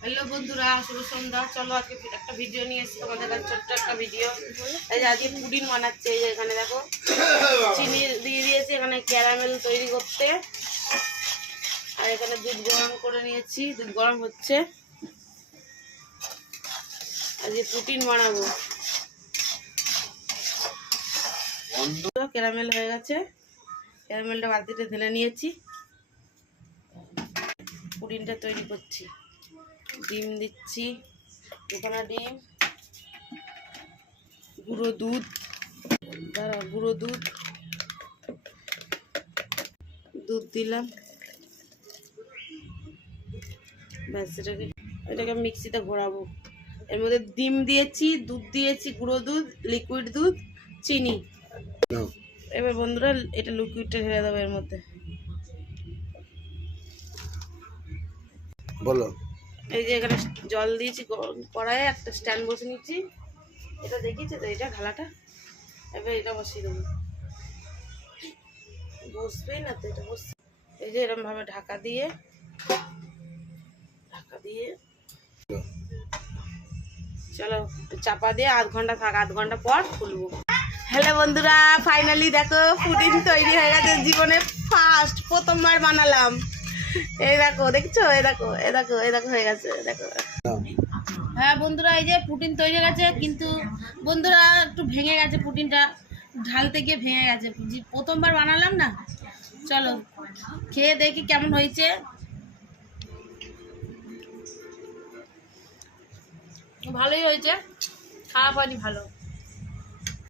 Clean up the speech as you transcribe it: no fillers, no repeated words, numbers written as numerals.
Hello বন্ধুরা, শুভ সন্ধ্যা। চলো আজকে একটা ভিডিও নিয়ে এসেছি তোমাদের কাছে, ছোট্ট একটা ভিডিও। এই যে আজকে পুডিং বানাচ্ছে। এই যে এখানে দেখো চিনি দিয়ে দিয়েছি এখানে ক্যারামেল তৈরি করতে, আর এখানে দুধ গরম করে নিয়েছি, দুধ গরম হচ্ছে। আজকে পুডিং বানাবো। ক্যারামেল হয়ে গেছে, ক্যারামেলটা বালতিতে ঢেলে নিয়েছি। পুডিংটা তৈরি করছি। ডিম দিচ্ছি, দুখানা ডিম, গুঁড়ো দুধ, গুঁড়ো দুধ দিলাম। ব্যাস, এটাকে মিক্সিতে ঘোরাবো। এর মধ্যে ডিম দিয়েছি, দুধ দিয়েছি, গুঁড়ো দুধ, লিকুইড দুধ, চিনি। এবার বন্ধুরা এটা লিকুইডটা ঢেলে দেবো এর মধ্যে। বলো। এই যে এখানে জল দিয়েছি কড়াইয়ে, একটা স্ট্যান্ড বসে নিচ্ছি। এটা দেখিয়েছে তো, এটা ঢালাটা। এবার এটা বসিয়ে দেবো। বসবেই না তো, এটা বসছে। এই যে এরকম ভাবে ঢাকা দিয়ে চলো চাপা দিয়ে আধ ঘন্টা থাক, আধ ঘন্টা পর খুলবো। হ্যালো বন্ধুরা, ফাইনালি দেখো পুডিং তৈরি হয়ে গেছে। জীবনে প্রথমবার বানালাম। এই দেখো, দেখছো? এই দেখো হয়ে গেছে, দেখো। হ্যাঁ বন্ধুরা, এই যে পুডিং তৈরি হয়ে গেছে, কিন্তু বন্ধুরা একটু ভেঙে গেছে পুডিংটা, ঢালতে গিয়ে ভেঙে গেছে। প্রথমবার বানালাম না। চলো খেয়ে দেখি কেমন হয়েছে। ভালোই হয়েছে, খারাপ হয়নি, ভালো।